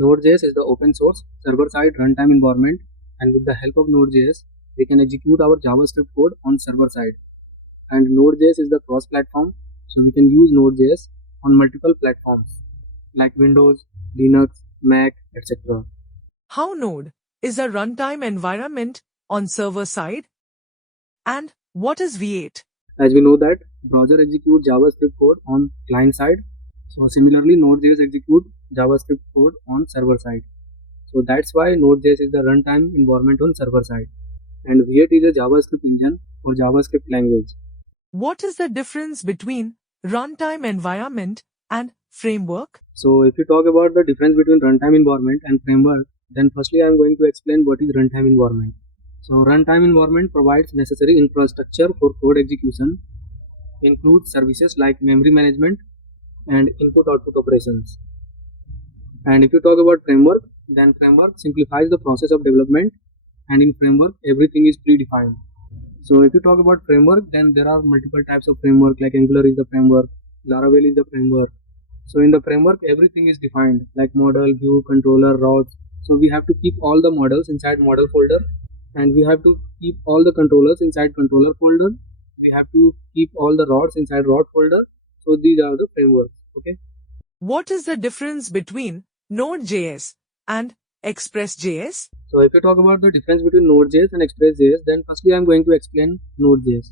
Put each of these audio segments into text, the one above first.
Node.js is the open source server-side runtime environment, and with the help of Node.js, we can execute our JavaScript code on server side. And Node.js is the cross-platform, so we can use Node.js on multiple platforms like Windows, Linux, Mac, etc. How Node is a runtime environment on server side? And what is V8? As we know that browser execute JavaScript code on client side, so similarly Node.js execute JavaScript code on server side. So that's why Node.js is the runtime environment on server side, and V8 is a JavaScript engine or JavaScript language. What is the difference between runtime environment and framework? So if you talk about the difference between runtime environment and framework, then firstly I am going to explain what is runtime environment. So runtime environment provides necessary infrastructure for code execution, includes services like memory management and input-output operations. And if you talk about framework, then framework simplifies the process of development, and in framework everything is predefined. So if you talk about framework, then there are multiple types of framework, like Angular is the framework, Laravel is the framework. So in the framework everything is defined, like model, view, controller, routes. So we have to keep all the models inside model folder, and we have to keep all the controllers inside controller folder. We have to keep all the routes inside route folder. So these are the frameworks. Okay. What is the difference between Node.js and Express.js? So if you talk about the difference between Node.js and Express.js, then firstly I am going to explain Node.js.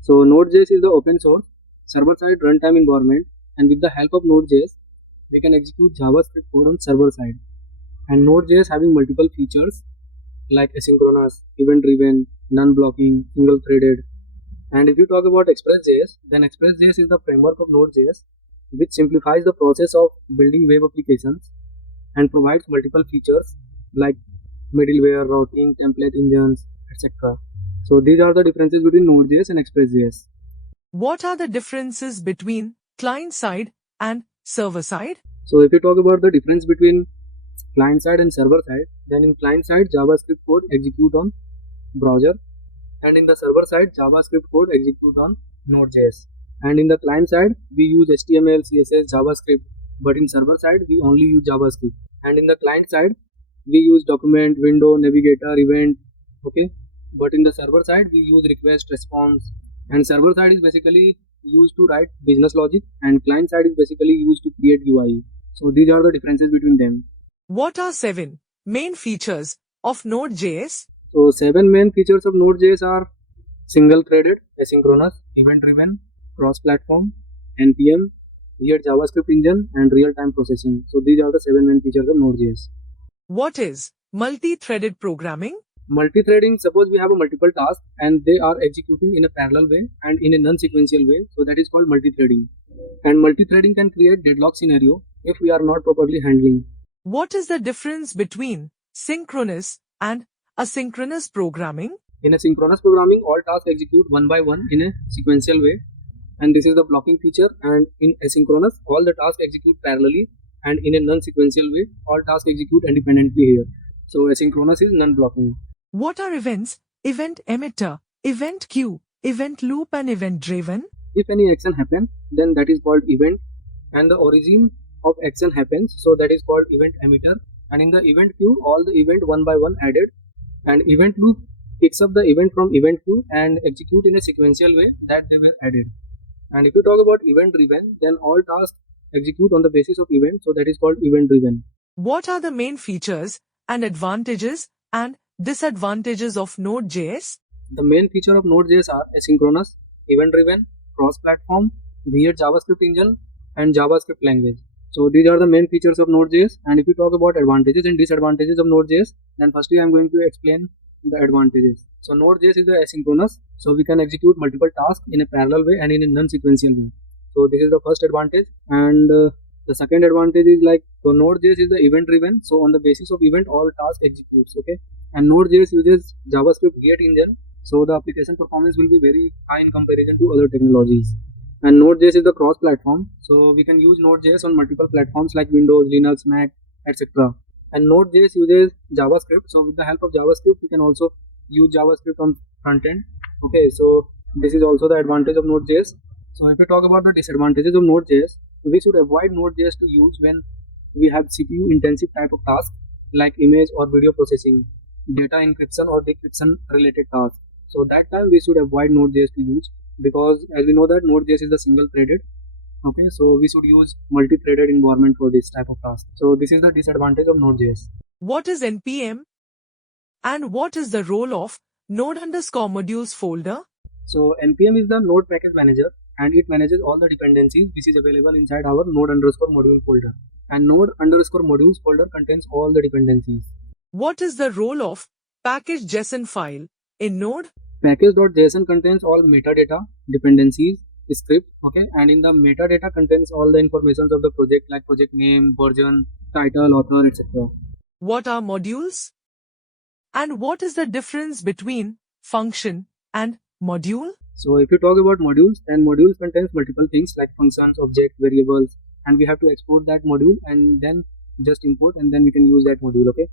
So Node.js is the open source server-side runtime environment, and with the help of Node.js, we can execute JavaScript code on server side. And Node.js having multiple features like asynchronous, event-driven, non-blocking, single-threaded. And if you talk about Express.js, then Express.js is the framework of Node.js, which simplifies the process of building web applications and provides multiple features like middleware, routing, template engines, etc. So these are the differences between Node.js and Express.js. What are the differences between client side and server side? So if you talk about the difference between client side and server side, then in client side JavaScript code execute on browser, and in the server side JavaScript code execute on Node.js. And in the client side we use HTML, CSS, JavaScript, but in server side we only use JavaScript. And in the client side we use document, window, navigator, event, okay, but in the server side we use request, response. And server side is basically used to write business logic, and client side is basically used to create UI. So these are the differences between them. What are 7 main features of Node.js? So 7 main features of Node.js are single-threaded, asynchronous, event-driven, cross-platform, NPM, weird JavaScript engine, and real-time processing. So these are the 7 main features of Node.js. What is multi-threaded programming? Multi-threading, suppose we have a multiple task and they are executing in a parallel way and in a non-sequential way, so that is called multi-threading. And multi-threading can create deadlock scenario if we are not properly handling. What is the difference between synchronous and asynchronous programming? In a synchronous programming, all tasks execute one by one in a sequential way, and this is the blocking feature. And in asynchronous, all the tasks execute parallelly, and in a non-sequential way, all tasks execute independently here. So asynchronous is non-blocking. What are events, event emitter, event queue, event loop, and event driven? If any action happens, then that is called event, and the origin of action happens, so that is called event emitter. And in the event queue, all the event one by one added, and event loop picks up the event from event queue and execute in a sequential way that they were added. And if you talk about event driven, then all tasks execute on the basis of event, so that is called event driven. What are the main features and advantages and disadvantages of Node.js? The main feature of Node.js are asynchronous, event-driven, cross-platform, weird JavaScript engine, and JavaScript language. So these are the main features of Node.js. And if you talk about advantages and disadvantages of Node.js, then firstly I am going to explain the advantages. So Node.js is the asynchronous, so we can execute multiple tasks in a parallel way and in a non-sequential way. So this is the first advantage. And the second advantage is like, so Node.js is the event-driven, so on the basis of event all tasks executes, okay. And Node.js uses JavaScript Gate engine, so the application performance will be very high in comparison to other technologies. And Node.js is the cross-platform, so we can use Node.js on multiple platforms like Windows, Linux, Mac, etc. And Node.js uses JavaScript, so with the help of JavaScript we can also use JavaScript on front end. Okay, so this is also the advantage of Node.js. So if we talk about the disadvantages of Node.js, we should avoid Node.js to use when we have CPU intensive type of task like image or video processing, data encryption or decryption related tasks. So that time we should avoid Node.js to use, because as we know that Node.js is a single threaded. Okay, so we should use multi-threaded environment for this type of task. So this is the disadvantage of Node.js. What is NPM? And what is the role of node_modules folder? So NPM is the node package manager, and it manages all the dependencies which is available inside our node_module folder. And node_modules folder contains all the dependencies. What is the role of package.json file in Node? Package.json contains all metadata, dependencies, script, okay, and in the metadata contains all the informations of the project like project name, version, title, author, etc. What are modules? And what is the difference between function and module? So if you talk about modules, then modules contains multiple things like functions, objects, variables, and we have to export that module and then just import, and then we can use that module, okay.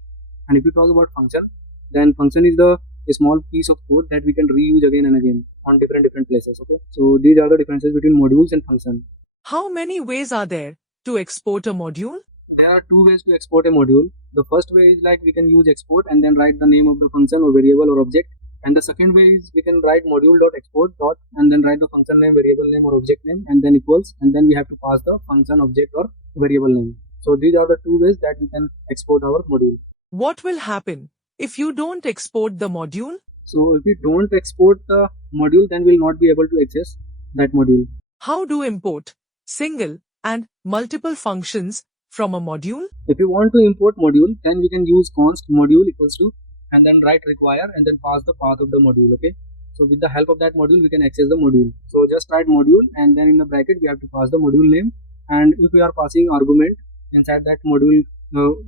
And if you talk about function, then function is the a small piece of code that we can reuse again and again on different places, okay. So these are the differences between modules and function. How many ways are there to export a module? There are two ways to export a module. The first way is like we can use export and then write the name of the function or variable or object. And the second way is we can write module.export dot and then write the function name, variable name or object name and then equals, and then we have to pass the function, object or variable name. So these are the two ways that we can export our module. What will happen if you don't export the module? So if we don't export the module, then we'll not be able to access that module. How to import single and multiple functions from a module? If you want to import module, then we can use const module equals to and then write require and then pass the path of the module, okay. So with the help of that module, we can access the module. So just write module and then in the bracket we have to pass the module name, and if we are passing argument inside that module,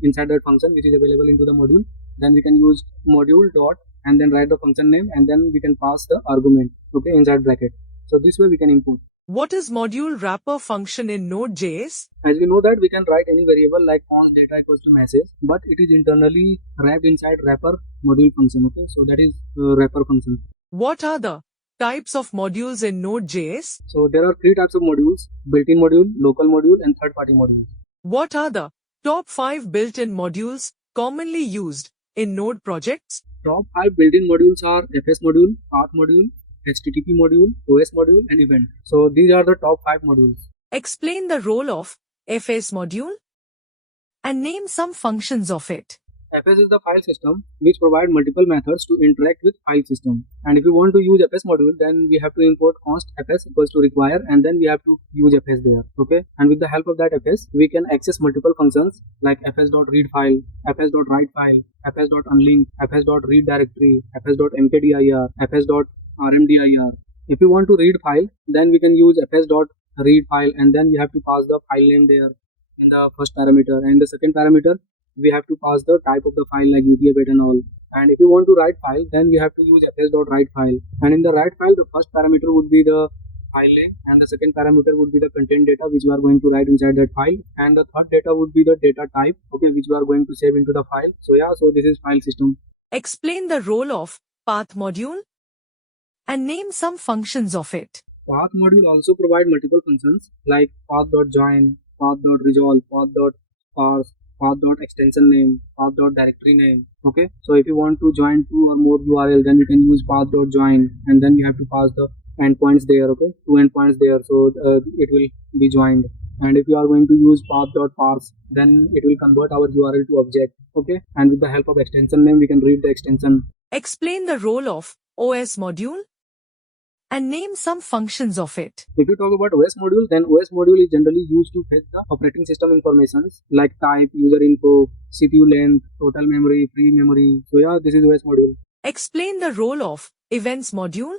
inside that function which is available into the module, then we can use module dot and then write the function name and then we can pass the argument, okay, inside bracket. So this way we can import. What is module wrapper function in Node.js? As we know that we can write any variable like const data equals to message, but it is internally wrapped inside wrapper module function, okay. So that is wrapper function. What are the types of modules in Node.js? So there are three types of modules: built-in module, local module and third-party modules. What are the top 5 built-in modules commonly used in Node projects? Top 5 built-in modules are FS module, path module, HTTP module, OS module and event. So these are the top 5 modules. Explain the role of FS module and name some functions of it. FS is the file system which provide multiple methods to interact with file system. And if you want to use FS module, then we have to import const fs equals to require and then we have to use FS there, okay. And with the help of that FS, we can access multiple functions like fs.read file, fs.write file, fs.unlink, fs.read directory, fs.mkdir, fs.rmdir. If you want to read file, then we can use fs.read file and then we have to pass the file name there in the first parameter, and the second parameter we have to pass the type of the file like UTF-8 and all. And if you want to write file, then we have to use fs.write file, and in the write file the first parameter would be the file name and the second parameter would be the content data which we are going to write inside that file, and the third data would be the data type, okay, which we are going to save into the file. So yeah, so this is file system. Explain the role of path module and name some functions of it. Path module also provide multiple functions like path.join, path.resolve, path.parse, path.extension name, path.directory name, okay. So if you want to join two or more URL, then you can use path.join and then we have to pass the endpoints there, okay, two endpoints there, so it will be joined. And if you are going to use path.parse, then it will convert our URL to object, okay. And with the help of extension name, we can read the extension. Explain the role of OS module and name some functions of it. If you talk about OS module, then OS module is generally used to fetch the operating system informations like type, user info, CPU length, total memory, free memory. So yeah, this is OS module. Explain the role of events module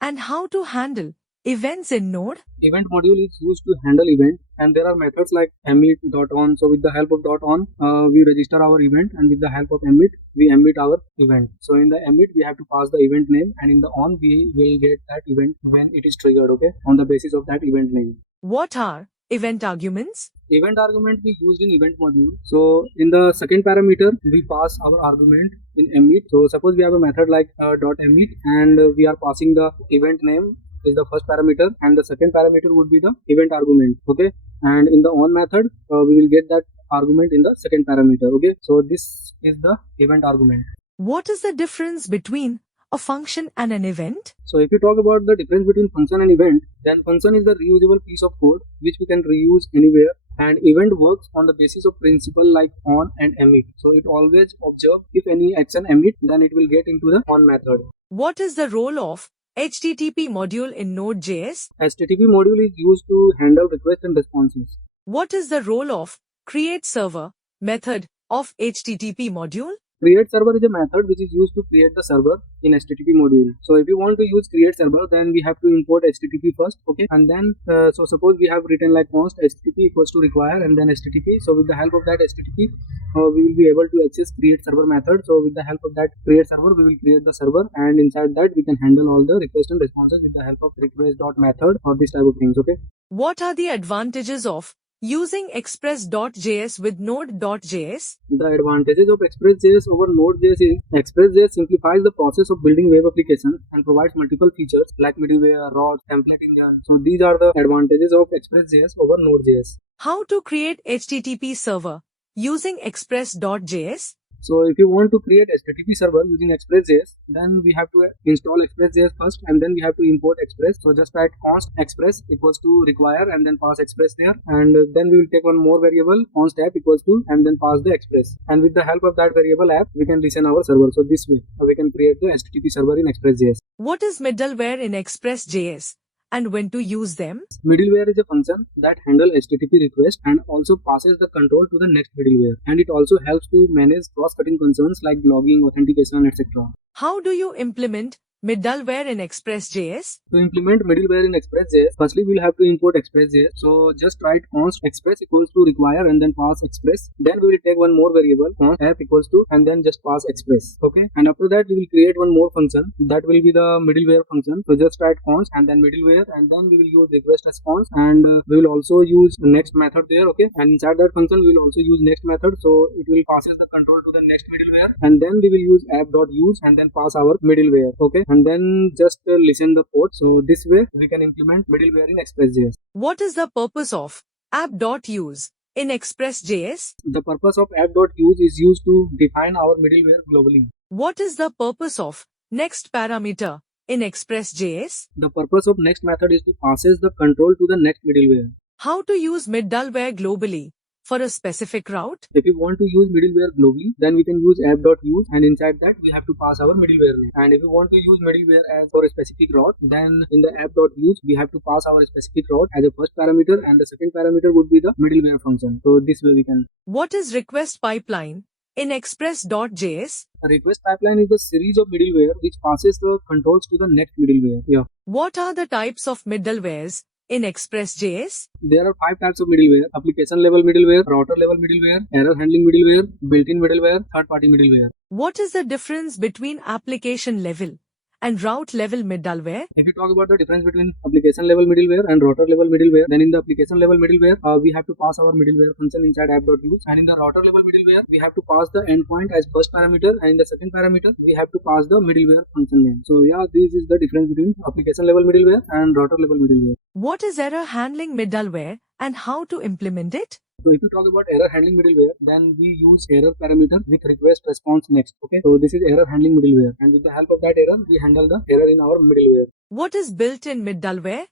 and how to handle events in Node. Event module is used to handle event, and there are methods like emit.on. So with the help of .on, we register our event, and with the help of emit, we emit our event. So in the emit, we have to pass the event name, and in the on, we will get that event when it is triggered, okay, on the basis of that event name. What are event arguments? Event argument we used in event module. So in the second parameter, we pass our argument in emit. So suppose we have a method like .emit, and we are passing the event name is the first parameter and the second parameter would be the event argument, okay. and in the on method we will get that argument in the second parameter. Okay, so this is the event argument. What is the difference between a function and an event? So if you talk about the difference between function and event, then function is the reusable piece of code which we can reuse anywhere, and event works on the basis of principle like on and emit. So it always observe if any action emit, then it will get into the on method. What is the role of HTTP module in Node.js? HTTP module is used to handle requests and responses. What is the role of create server method of HTTP module? Create server is a method which is used to create the server in HTTP module. So if you want to use create server, then we have to import HTTP first, okay, and then so suppose we have written like const HTTP equals to require and then HTTP. So with the help of that HTTP, we will be able to access create server method. So with the help of that create server, we will create the server, and inside that we can handle all the requests and responses with the help of request.method or this type of things. Okay. What are the advantages of using express.js with node.js? The advantages of Express.js over Node.js is Express.js simplifies the process of building web applications and provides multiple features like middleware, routes, template engine. So these are the advantages of Express.js over Node.js. How to create HTTP server using express.js? So if you want to create HTTP server using Express.js, then we have to install Express.js first, and then we have to import Express. So just write const express equals to require and then pass Express there, and then we will take one more variable const app equals to and then pass the Express, and with the help of that variable app we can listen our server. So this way we can create the HTTP server in Express.js. What is middleware in Express.js and when to use them? Middleware is a function that handles HTTP request and also passes the control to the next middleware, and it also helps to manage cross-cutting concerns like logging, authentication, etc. How do you implement middleware in Express.js? To implement middleware in Express.js, firstly we'll have to import Express.js. So just write const express equals to require and then pass Express. Then we will take one more variable const app equals to and then just pass Express. Okay, and after that we will create one more function that will be the middleware function. So just write const and then middleware, and then we will use request response, and we will also use next method there. Okay, and inside that function we will also use next method. So it will passes the control to the next middleware, and then we will use app.use and then pass our middleware. Okay, and then just listen the code. So this way we can implement middleware in Express.js. What is the purpose of app.use in Express.js? The purpose of app.use is used to define our middleware globally. What is the purpose of next parameter in Express.js? The purpose of next method is to passes the control to the next middleware. How to use middleware globally for a specific route? If you want to use middleware globally, then we can use app.use, and inside that we have to pass our middleware name. And if you want to use middleware as for a specific route, then in the app.use we have to pass our specific route as a first parameter, and the second parameter would be the middleware function. So this way we can. What is request pipeline in Express.js? A request pipeline is a series of middleware which passes the controls to the next middleware. Yeah. What are the types of middlewares in Express.js? There are 5 types of middleware: application level middleware, router level middleware, error handling middleware, built-in middleware, third-party middleware. What is the difference between application level and route level middleware? If you talk about the difference between application level middleware and router level middleware, then in the application level middleware, we have to pass our middleware function inside app.use, and in the router level middleware, we have to pass the endpoint as first parameter, and in the second parameter, we have to pass the middleware function name. So yeah, this is the difference between application level middleware and router level middleware. What is error handling middleware and how to implement it? So if you talk about error handling middleware, then we use error parameter with request response next. Okay, so this is error handling middleware, and with the help of that error, we handle the error in our middleware. What is built-in middleware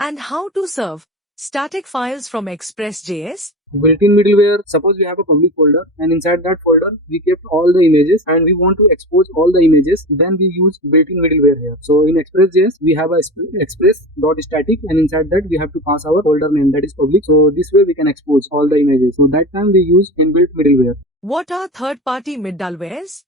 and how to serve static files from Express.js? Built-in middleware, suppose we have a public folder, and inside that folder we kept all the images, and we want to expose all the images, then we use built-in middleware here. So in Express.js we have a express.static, and inside that we have to pass our folder name, that is public. So this way we can expose all the images. So that time we use inbuilt middleware. What are third-party middlewares?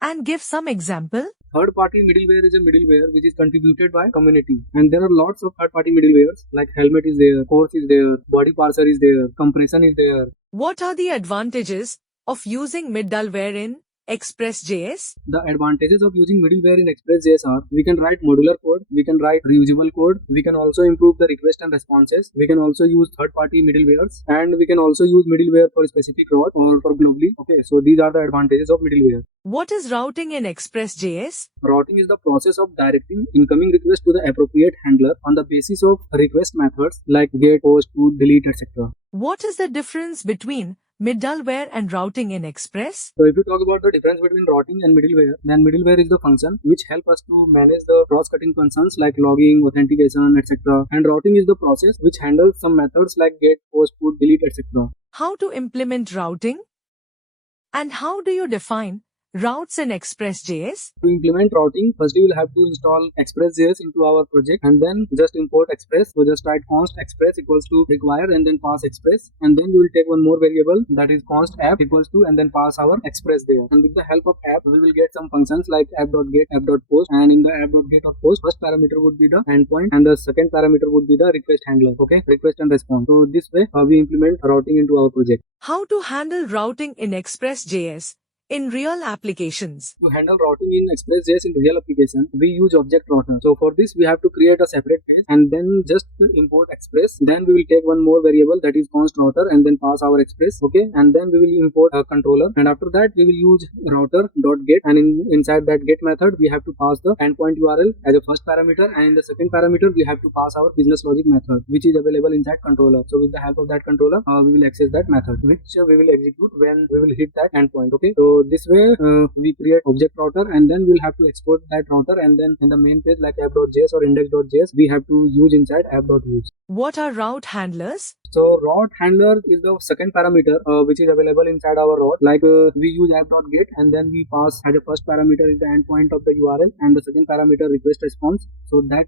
And give some example. Third-party middleware is a middleware which is contributed by community, and there are lots of third-party middlewares like Helmet is there, Course is there, Body Parser is there, Compression is there. What are the advantages of using middleware in Express.js? The advantages of using middleware in Express.js are we can write modular code, we can write reusable code, we can also improve the request and responses, we can also use third-party middlewares, and we can also use middleware for specific route or for globally. Okay, so these are the advantages of middleware. What is routing in Express.js? Routing is the process of directing incoming requests to the appropriate handler on the basis of request methods like get, post, put, delete, etc. What is the difference between middleware and routing in Express? So if you talk about the difference between routing and middleware, then middleware is the function which help us to manage the cross-cutting functions like logging, authentication, etc. And routing is the process which handles some methods like get, post, put, delete, etc. How to implement routing? And how do you define routes in Express.js? To implement routing, first we will have to install Express.js into our project and then just import Express. So just write const Express equals to require and then pass Express, and then we will take one more variable that is const app equals to and then pass our Express there. And with the help of app, we will get some functions like app.get, app.post, and in the app.get or post, first parameter would be the endpoint and the second parameter would be the request handler. Okay, request and response. So this way we implement routing into our project. How to handle routing in Express.js in real applications? To handle routing in Express.js in real application, we use object router. So for this, we have to create a separate page and then just import Express. Then we will take one more variable that is const router and then pass our Express. Okay, and then we will import a controller. And after that, we will use router.get, and inside that get method, we have to pass the endpoint URL as a first parameter, and in the second parameter, we have to pass our business logic method, which is available inside controller. So with the help of that controller, we will access that method, which we will execute when we will hit that endpoint. Okay, so this way we create object router and then we'll have to export that router, and then in the main page like app.js or index.js we have to use inside app.use. What are route handlers? So route handler is the second parameter which is available inside our route. Like we use app.get and then we pass as a first parameter is the endpoint of the URL and the second parameter request response. So that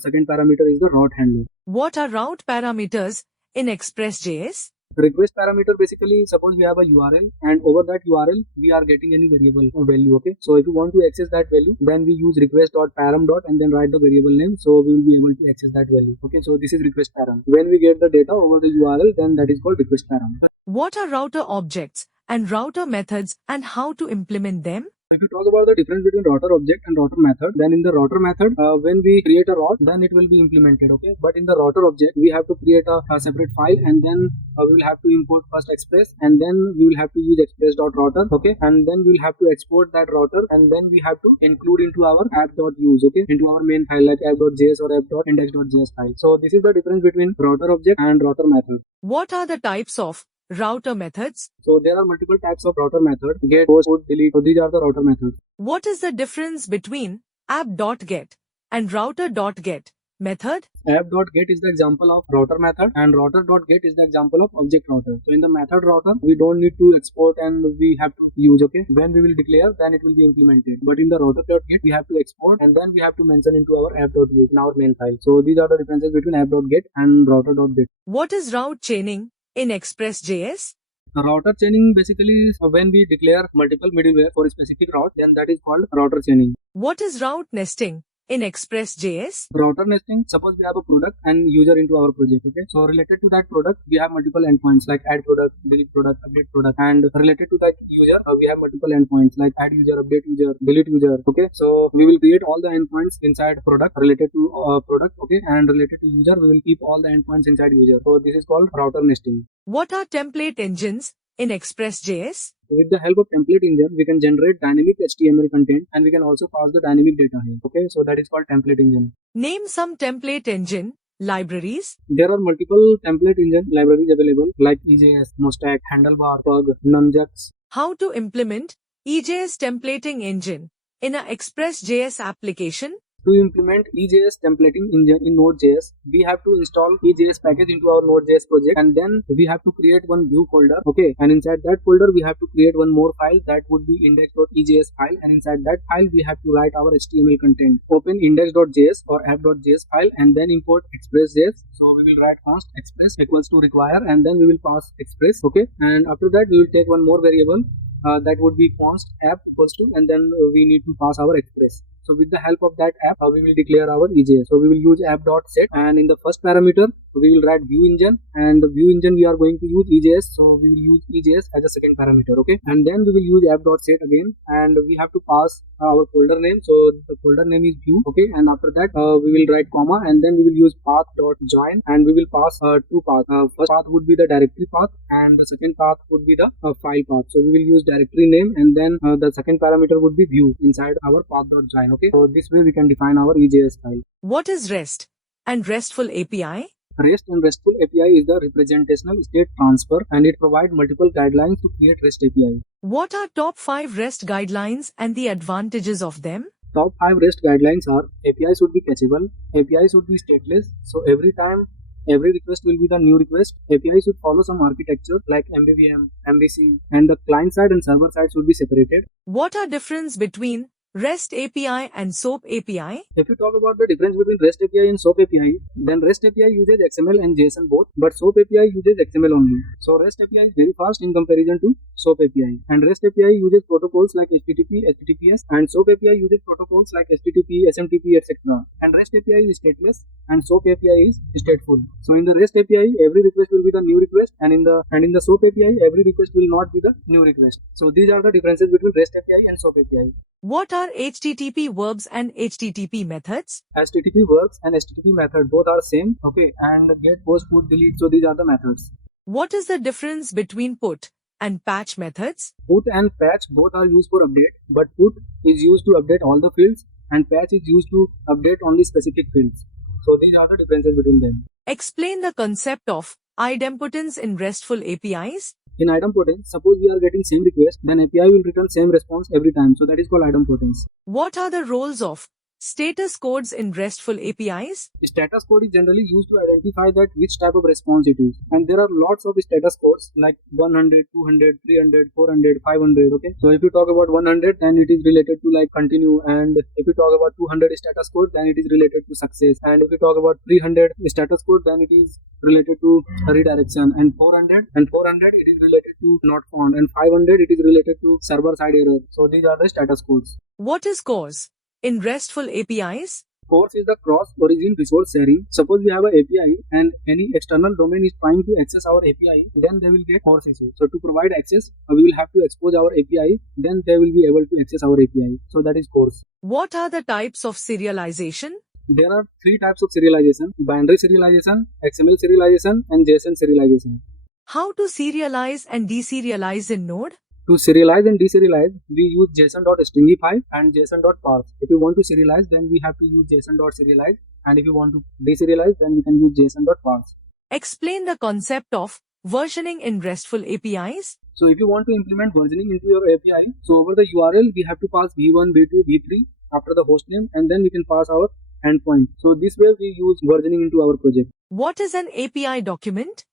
second parameter is the route handler. What are route parameters in Express.js? Request parameter, basically suppose we have a URL and over that URL we are getting any variable or value. Okay, so if you want to access that value, then we use request.param and then write the variable name, so we will be able to access that value. Okay, so this is request param. When we get the data over the URL, then that is called request param. What are router objects and router methods and how to implement them? If you talk about the difference between router object and router method, then in the router method, when we create a route, then it will be implemented. Okay, but in the router object, we have to create a separate file, and then we will have to import first Express, and then we will have to use express.router. Okay, and then we will have to export that router, and then we have to include into our app.use. Okay, into our main file like app.js or app.index.js file. So this is the difference between router object and router method. What are the types of router methods? So there are multiple types of router method: get, post, put, delete. So these are the router methods. What is the difference between app.get and router.get method? App.get is the example of router method and router.get is the example of object router. So in the method router, we don't need to export and we have to use. Okay, when we will declare, then it will be implemented. But in the router.get, we have to export and then we have to mention into our app.use in our main file. So these are the differences between app.get and router.get. What is route chaining in Express.js? Router chaining basically is when we declare multiple middleware for a specific route, then that is called router chaining. What is route nesting in Express.js? Router nesting, suppose we have a product and user into our project. Okay, so related to that product, we have multiple endpoints like add product, delete product, update product, and related to that user, we have multiple endpoints like add user, update user, delete user. Okay, so we will create all the endpoints inside product related to product. Okay, and related to user, we will keep all the endpoints inside user. So this is called router nesting. What are template engines in Express.js? With the help of template engine, we can generate dynamic HTML content and we can also pass the dynamic data here. Okay, so that is called template engine. Name some template engine libraries. There are multiple template engine libraries available like EJS, Mostak, Handlebar, Pug, Nunjux. How to implement EJS templating engine in a Express.js application? To implement EJS templating engine in Node.js, we have to install EJS package into our Node.js project and then we have to create one view folder. Okay, and inside that folder we have to create one more file that would be index.ejs file, and inside that file we have to write our HTML content. Open index.js or app.js file and then import express.js. So we will write const express equals to require and then we will pass express. Okay, and after that we will take one more variable that would be const app equals to and then we need to pass our express. So with the help of that app, we will declare our EJS. So we will use app.set, and in the first parameter we will write view engine, and the view engine we are going to use EJS. So we will use EJS as a second parameter. Okay, and then we will use app.set again, and we have to pass our folder name. So the folder name is view. Okay, and after that we will write comma, and then we will use path.join, and we will pass two paths. First path would be the directory path, and the second path would be the file path. So we will use directory name, and then the second parameter would be view inside our path.join. Okay, so this way we can define our EJS file. What is REST and RESTful API? REST and RESTful API is the representational state transfer, and it provides multiple guidelines to create REST API. What are top 5 REST guidelines and the advantages of them? Top 5 REST guidelines are: API should be catchable, API should be stateless, so every time every request will be the new request. API should follow some architecture like MVVM, MVC, and the client side and server side should be separated. What are difference between REST API and SOAP API? If you talk about the difference between REST API and SOAP API, then REST API uses XML and JSON both, but SOAP API uses XML only. So REST API is very fast in comparison to SOAP API. And REST API uses protocols like HTTP, HTTPS, and SOAP API uses protocols like HTTP, SMTP, etc. And REST API is stateless, and SOAP API is stateful. So in the REST API, every request will be the new request, and in the SOAP API, every request will not be the new request. So these are the differences between REST API and SOAP API. What are HTTP verbs and HTTP methods? HTTP verbs and HTTP method both are same. Okay, and get, post, put, delete. So these are the methods. What is the difference between put and patch methods? Put and patch both are used for update, but put is used to update all the fields, and patch is used to update only specific fields. So these are the differences between them. Explain the concept of idempotence in RESTful APIs. In idempotence, suppose we are getting same request, then API will return same response every time. So that is called idempotence. What are the roles of status codes in RESTful APIs? Status code is generally used to identify that which type of response it is. And there are lots of status codes like 100, 200, 300, 400, 500. Okay. So if you talk about 100, then it is related to like continue. And if you talk about 200 status code, then it is related to success. And if you talk about 300 status code, then it is related to redirection. And 400 it is related to not found. And 500 it is related to server side error. So these are the status codes. What is CORS in RESTful APIs? CORS is the cross-origin resource sharing. Suppose we have an API and any external domain is trying to access our API, then they will get CORS issue. So to provide access, we will have to expose our API, then they will be able to access our API. So that is CORS. What are the types of serialization? There are 3 types of serialization: binary serialization, XML serialization, and JSON serialization. How to serialize and deserialize in Node? To serialize and deserialize, we use json.stringify and json.parse. If you want to serialize, then we have to use json.serialize, and if you want to deserialize, then we can use json.parse. Explain the concept of versioning in RESTful APIs. So if you want to implement versioning into your API, so over the URL, we have to pass v1, v2, v3 after the hostname, and then we can pass our endpoint. So this way we use versioning into our project. What is an API document?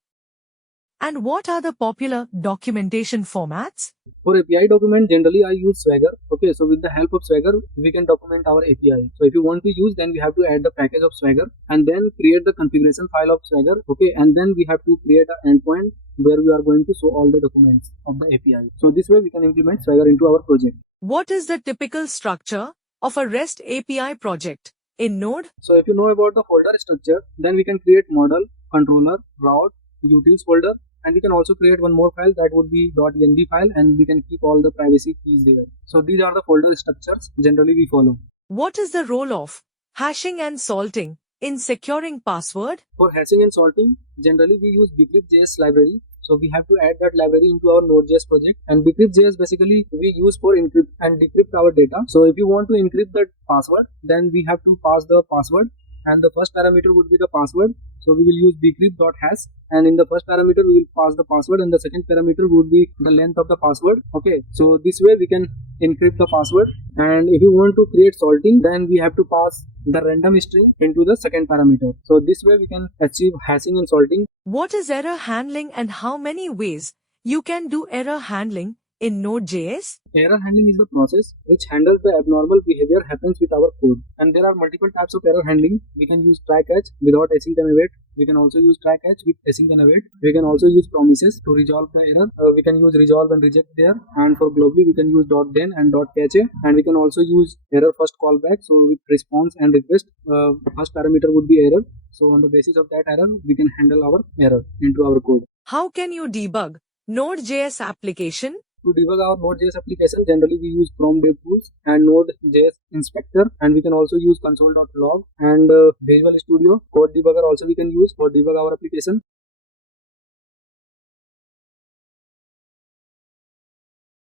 And what are the popular documentation formats? For API document, generally I use Swagger. Okay, so with the help of Swagger, we can document our API. So if you want to use, then we have to add the package of Swagger and then create the configuration file of Swagger. Okay, and then we have to create an endpoint where we are going to show all the documents of the API. So this way we can implement Swagger into our project. What is the typical structure of a REST API project in Node? So if you know about the folder structure, then we can create model, controller, route, utils folder. And we can also create one more file that would be .env file, and we can keep all the privacy keys there. So these are the folder structures generally we follow. What is the role of hashing and salting in securing password? For hashing and salting, generally we use bcrypt.js library. So we have to add that library into our Node.js project, and bcrypt.js basically we use for encrypt and decrypt our data. So if you want to encrypt that password, then we have to pass the password, and the first parameter would be the password. So we will use bcrypt.hash, and in the first parameter we will pass the password, and the second parameter would be the length of the password. Okay, so this way we can encrypt the password. And if you want to create salting, then we have to pass the random string into the second parameter. So this way we can achieve hashing and salting. What is error handling and how many ways you can do error handling in Node.js? Error handling is the process which handles the abnormal behavior happens with our code. And there are multiple types of error handling. We can use try catch without async and await. We can also use try catch with async and await. We can also use promises to resolve the error. We can use resolve and reject there. And for globally, we can use .then and .catch. And we can also use error first callback. So with response and request, the first parameter would be error. So on the basis of that error, we can handle our error into our code. How can you debug Node.js application? To debug our Node.js application, generally we use Chrome DevTools and Node.js Inspector, and we can also use console.log and Visual Studio. Code debugger also we can use for debug our application.